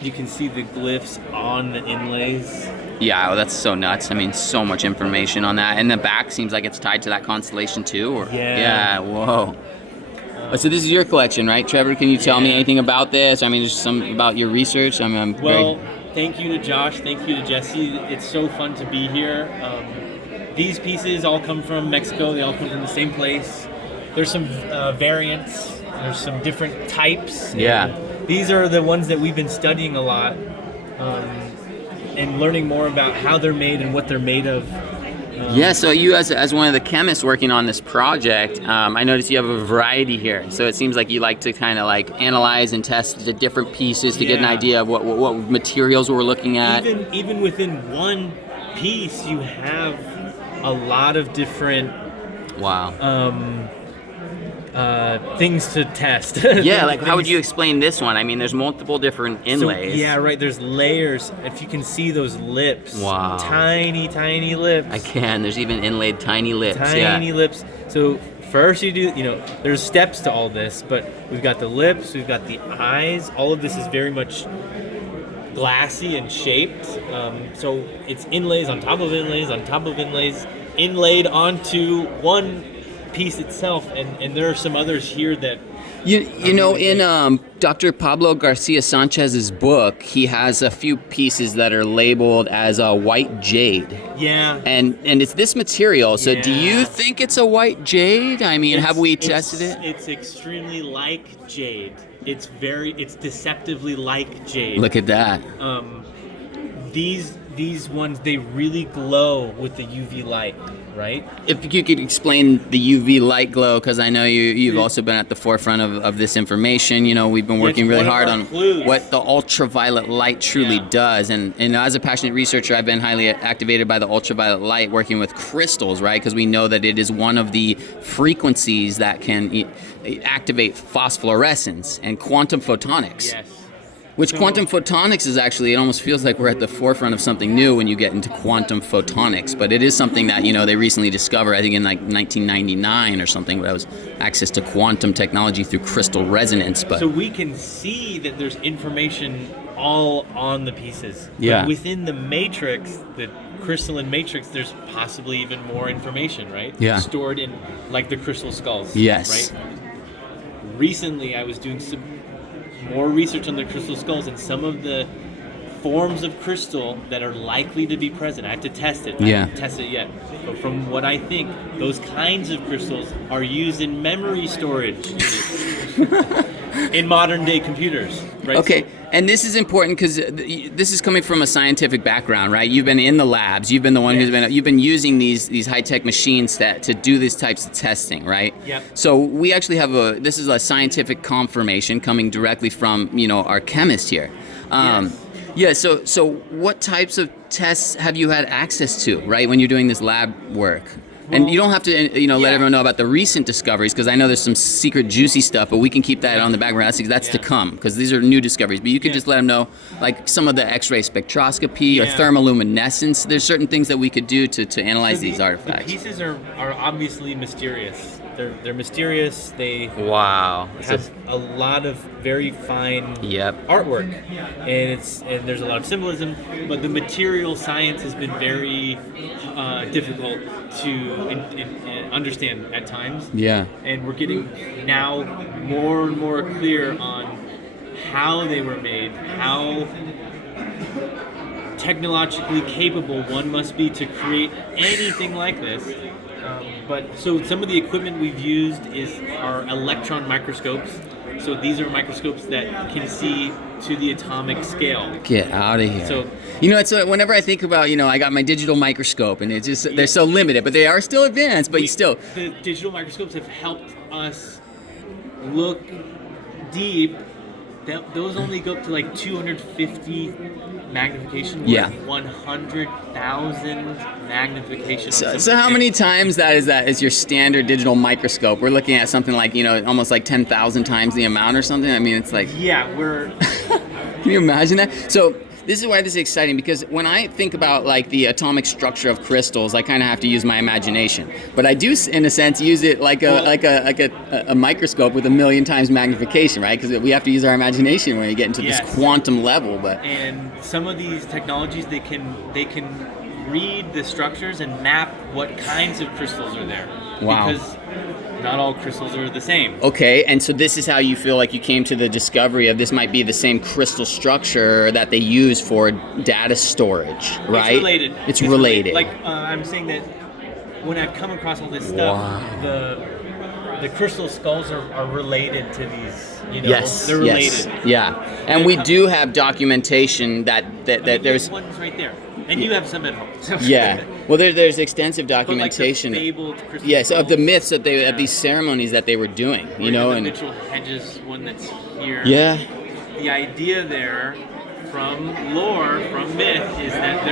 You can see the glyphs on the inlays. Yeah, well, that's so nuts. I mean, so much information on that. And the back seems like it's tied to that constellation too. Or, yeah, whoa. So this is your collection, right, Trevor? Can you tell me anything about this? I mean, just some about your research. Thank you to Josh. Thank you to Jesse. It's so fun to be here. These pieces all come from Mexico. They all come from the same place. There's some variants. There's some different types. Yeah. These are the ones that we've been studying a lot. And learning more about how they're made and what they're made of. So you as one of the chemists working on this project, I noticed you have a variety here. So it seems like you like to kind of like analyze and test the different pieces to get an idea of what materials we're looking at. Even within one piece, you have a lot of different things to test. Yeah, like how would you explain this one? I mean, there's multiple different inlays. There's layers. If you can see those lips. Wow. Tiny, tiny lips. I can. There's even inlaid tiny lips. Tiny lips. So first you do, there's steps to all this, but we've got the lips, we've got the eyes. All of this is very much glassy and shaped. So it's inlays on top of inlays on top of inlays, inlaid onto one piece itself, and there are some others here that in Dr. Pablo Garcia Sanchez's book, he has a few pieces that are labeled as a white jade. Yeah. And it's this material. So do you think it's a white jade? I mean, have we tested it? It's extremely like jade. It's deceptively like jade. Look at that. These ones, they really glow with the UV light, right? If you could explain the UV light glow, because I know you've also been at the forefront of this information. We've been working really hard on what the ultraviolet light truly does. And as a passionate researcher, I've been highly activated by the ultraviolet light, working with crystals, right? Because we know that it is one of the frequencies that can activate phosphorescence and quantum photonics. Yes. Which quantum photonics is actually, it almost feels like we're at the forefront of something new when you get into quantum photonics. But it is something that, they recently discovered, I think in like 1999 or something, where it was access to quantum technology through crystal resonance. So we can see that there's information all on the pieces. Yeah. But within the matrix, the crystalline matrix, there's possibly even more information, right? Yeah. Stored in like the crystal skulls. Yes. Right? Recently, I was doing some more research on the crystal skulls and some of the forms of crystal that are likely to be present. I have to test it. I haven't tested it yet. But from what I think, those kinds of crystals are used in memory storage in modern day computers. Right? Okay, and this is important because this is coming from a scientific background, right? You've been in the labs. You've been the one you've been using these high-tech machines to do these types of testing, right? Yep. So we actually have this is a scientific confirmation coming directly from, our chemist here. Yeah, so what types of tests have you had access to, right, when you're doing this lab work? And you don't have to, let everyone know about the recent discoveries, because I know there's some secret juicy stuff, but we can keep that on the background. That's to come, because these are new discoveries. But you could just let them know, like some of the X-ray spectroscopy or thermoluminescence. There's certain things that we could do to analyze these artifacts. The pieces are obviously mysterious. They're mysterious. They have a lot of very fine artwork, and there's a lot of symbolism. But the material science has been very difficult to understand at times. Yeah. And we're getting now more and more clear on how they were made, how technologically capable one must be to create anything like this. But so some of the equipment we've used are electron microscopes. So these are microscopes that can see to the atomic scale. Get out of here. So it's whenever I think about, I got my digital microscope, and it's just they're so limited, but they are still advanced. But the digital microscopes have helped us look deep. Those only go up to like 250 magnification. We're at 100,000 magnification. So how many times that is your standard digital microscope? We're looking at something like, almost like 10,000 times the amount or something. I mean, it's like... Yeah, we're... Can you imagine that? So this is why this is exciting, because when I think about like the atomic structure of crystals, I kind of have to use my imagination. But I do, in a sense, use it like a microscope with 1,000,000 times magnification, right? Because we have to use our imagination when you get into this quantum level. And some of these technologies, they can read the structures and map what kinds of crystals are there. Wow. Because not all crystals are the same. Okay, and so this is how you feel like you came to the discovery of this might be the same crystal structure that they use for data storage, right? It's related. Like I'm saying that when I've come across all this stuff, the crystal skulls are related to these. You know, they're related. Yes. Yeah, and we do have documentation that there's ones right there. And you have some at home. So. Yeah. Well, there's extensive documentation. Like the fabled crystal yes, of the skulls. Myths that of these ceremonies that they were doing, you know, and the Mitchell Hedges one that's here. Yeah. The idea there, from lore, from myth, is that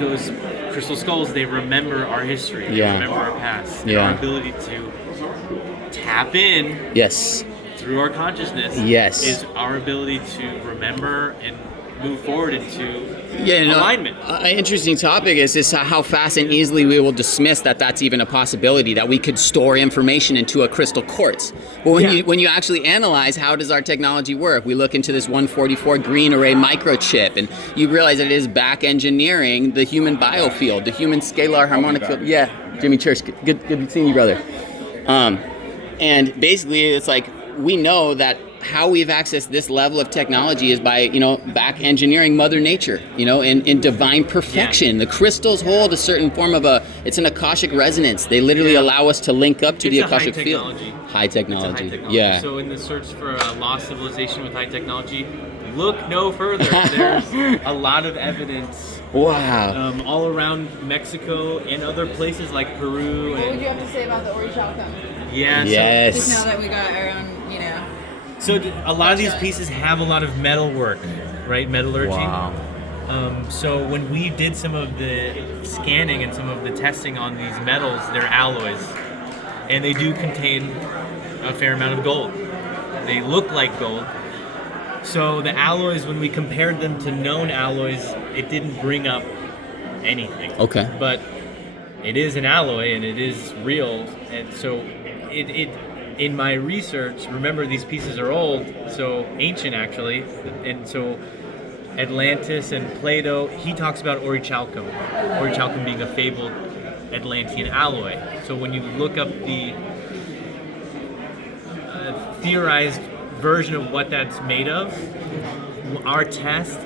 those crystal skulls, they remember our history. They remember our past. Yeah. Our ability to tap in. Yes. Through our consciousness. Yes. Is our ability to remember and move forward into alignment. An interesting topic is how fast and easily we will dismiss that that's even a possibility, that we could store information into a crystal quartz. But when you actually analyze how does our technology work, we look into this 144 green array microchip, and you realize that it is back engineering the human biofield, the human scalar harmonic field. Yeah, Jimmy Church, good seeing you, brother. And basically, it's like we know that how we've accessed this level of technology is by, back engineering Mother Nature, in divine perfection. The crystals hold a certain form of it's an Akashic resonance. They literally allow us to link up to the Akashic field. High technology. Yeah. So in the search for a lost civilization with high technology, look no further. There's a lot of evidence. Wow. All around Mexico and other places like Peru. What would you have to say about the Orichalcum? Yes. Just now that we got our own, So a lot of these pieces have a lot of metal work, right? Metallurgy. Wow. So when we did some of the scanning and some of the testing on these metals, they're alloys. And they do contain a fair amount of gold. They look like gold. So the alloys, when we compared them to known alloys, it didn't bring up anything. Okay. But it is an alloy and it is real. And so it in my research, remember these pieces are old, so ancient actually, and so Atlantis and Plato, he talks about Orichalcum being a fabled Atlantean alloy. So when you look up the theorized version of what that's made of, our test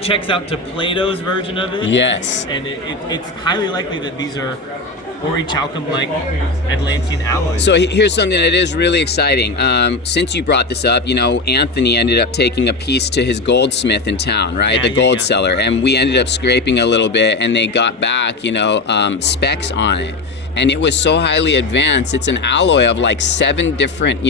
checks out to Plato's version of it. Yes. And it's highly likely that these are Orichalcum-like Atlantean alloys. So here's something that is really exciting. Since you brought this up, Anthony ended up taking a piece to his goldsmith in town, right? The gold seller. And we ended up scraping a little bit, and they got back, specs on it. And it was so highly advanced. It's an alloy of like 7 different,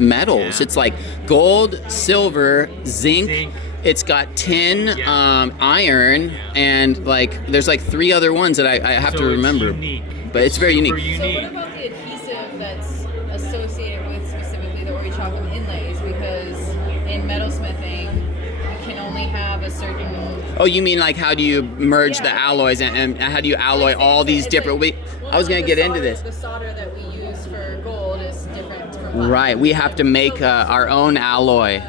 metals. It's like gold, silver, zinc. It's got tin, iron, and there's 3 other ones that I have to remember. Unique. But it's very unique. So what about the adhesive that's associated with specifically the Orichalcum inlays? Because in metalsmithing, you can only have a certain... Oh, you mean how do you merge the alloys and how do you alloy all these different... I was going to get into this. The solder that we use for gold is different from black. Right, we have to make our own alloy.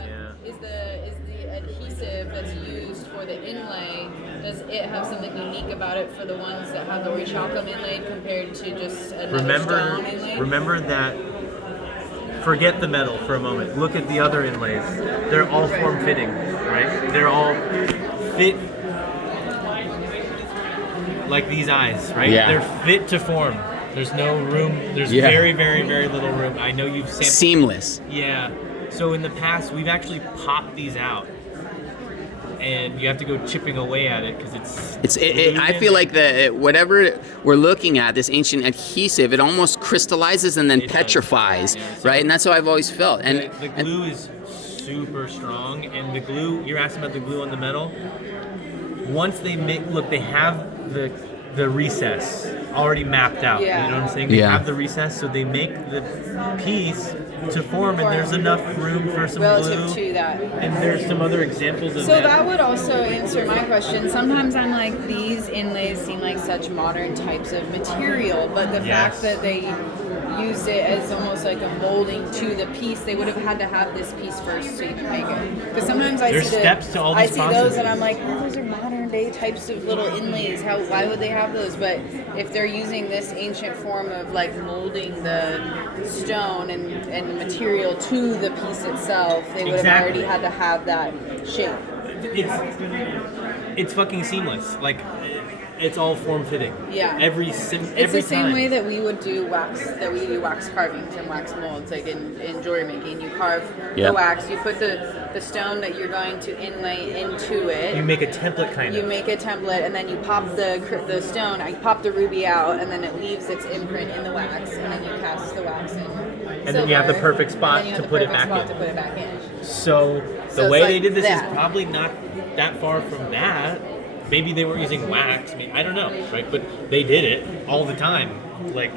Is the adhesive that's used for the inlay, does it have something unique about it for the ones that have the Orichalcum inlaid compared to just another stone inlay? Remember that. Forget the metal for a moment. Look at the other inlays. They're all form-fitting, right? They're all fit like these eyes, right? Yeah. They're fit to form. There's no room. There's very, very, very little room. I know you've sampled. Seamless. Yeah. So in the past, we've actually popped these out. And you have to go chipping away at it because I feel like whatever we're looking at, this ancient adhesive, it almost crystallizes and then petrifies, right? And that's how I've always felt. And the glue is super strong, and the glue, you're asking about the glue on the metal. Once they they have the recess already mapped out. Yeah. You know what I'm saying? They have the recess, so they make the piece to form, and there's enough room for some relative glue. to that. And there's some other examples of So that would also answer my question. Sometimes I'm like, these inlays seem like such modern types of material, but the fact that they used it as almost like a molding to the piece, they would have had to have this piece first to even make it. Because sometimes I There's see steps to all I these see processes. those and I'm like, oh, those are modern day types of little inlays. Why would they have those? But if they're using this ancient form of like molding the stone and the material to the piece itself, they would have already had to have that shape. It's fucking seamless. Like, it's all form fitting. Yeah. Every It's the same way that we would do wax carvings and wax molds, like in jewelry making. You carve the wax, you put the stone that you're going to inlay into it. You make a template kind of. You make a template, and then you pop the stone. I pop the ruby out, and then it leaves its imprint in the wax, and then you cast the wax in. And then you have the perfect spot to put it back in. So the way they did this is probably not that far from that. Maybe they weren't using wax. I mean, I don't know, right? But they did it all the time. Like,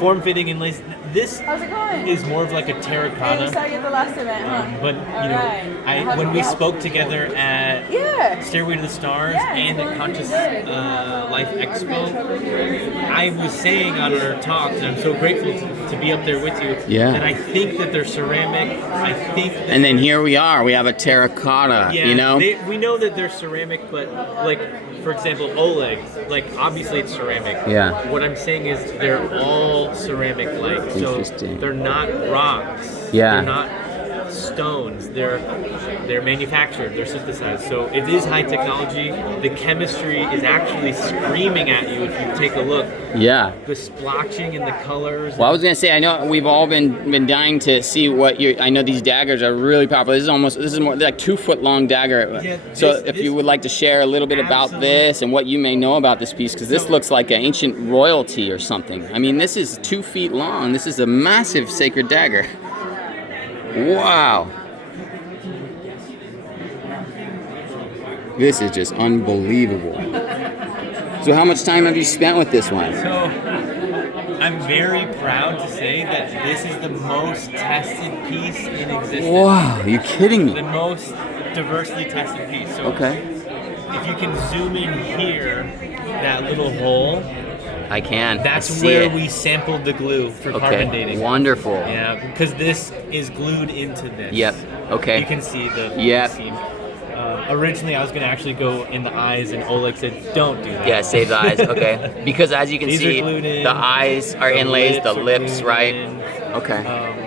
form fitting inlays. This is more of like a terracotta. Hey, we saw you at the last event, huh? But when we spoke together at Stairway to the Stars and at Conscious Life Expo, I was saying on our talks, and I'm so grateful to be up there with you. Yeah. And I think that they're ceramic. And then here we are. We have a terracotta. Yeah, we know that they're ceramic, but like, for example, Oleg, like obviously it's ceramic. Yeah. What I'm saying is they're all ceramic-like. So they're not rocks. Yeah. They're not stones. They're manufactured. They're synthesized. So it is high technology. The chemistry is actually screaming at you if you take a look. Yeah. The splotching and the colors. Well, I was gonna say, I know we've all been dying to see what I know these daggers are really popular. This is more like 2 foot long dagger. Yeah, so if you would like to share a little bit about this and what you may know about this piece, because this looks like an ancient royalty or something. I mean, this is 2 feet long. This is a massive sacred dagger. Wow. This is just unbelievable. So how much time have you spent with this one? So I'm very proud to say that this is the most tested piece in existence. Wow, are you kidding me? The most diversely tested piece. So if you can zoom in here, that little hole. I can. That's where we sampled the glue for carbon dating. Wonderful. Yeah, because this is glued into this. Yep. Okay. You can see the seam. Originally, I was going to actually go in the eyes, and Oleg said, "Don't do that." Yeah, save the eyes. Okay. Because as you can see, the eyes are inlays, the lips, right? Okay.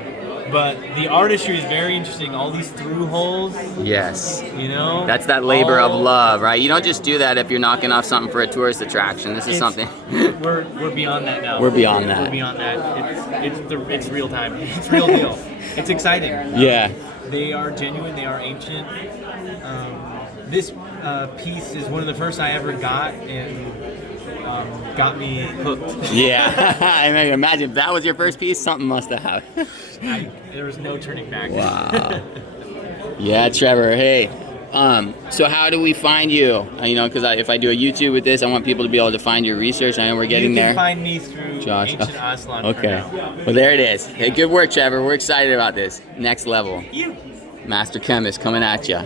But the artistry is very interesting. All these through holes. Yes. That's that labor of love, right? You don't just do that if you're knocking off something for a tourist attraction. This is something. We're beyond that now. We're beyond that. We're beyond that. It's real time. It's real deal. It's exciting. Yeah. They are genuine. They are ancient. This piece is one of the first I ever got, and got me hooked. Yeah. I mean, imagine if that was your first piece, something must have happened. There was no turning back. Wow. Yeah, Trevor. Hey. So how do we find you? Because if I do a YouTube with this, I want people to be able to find your research. I know we're getting there. You can find me through Josh. Ancient Aztlan. Okay. Well, there it is. Hey, good work, Trevor. We're excited about this. Next level. You. Master Chemist coming at you.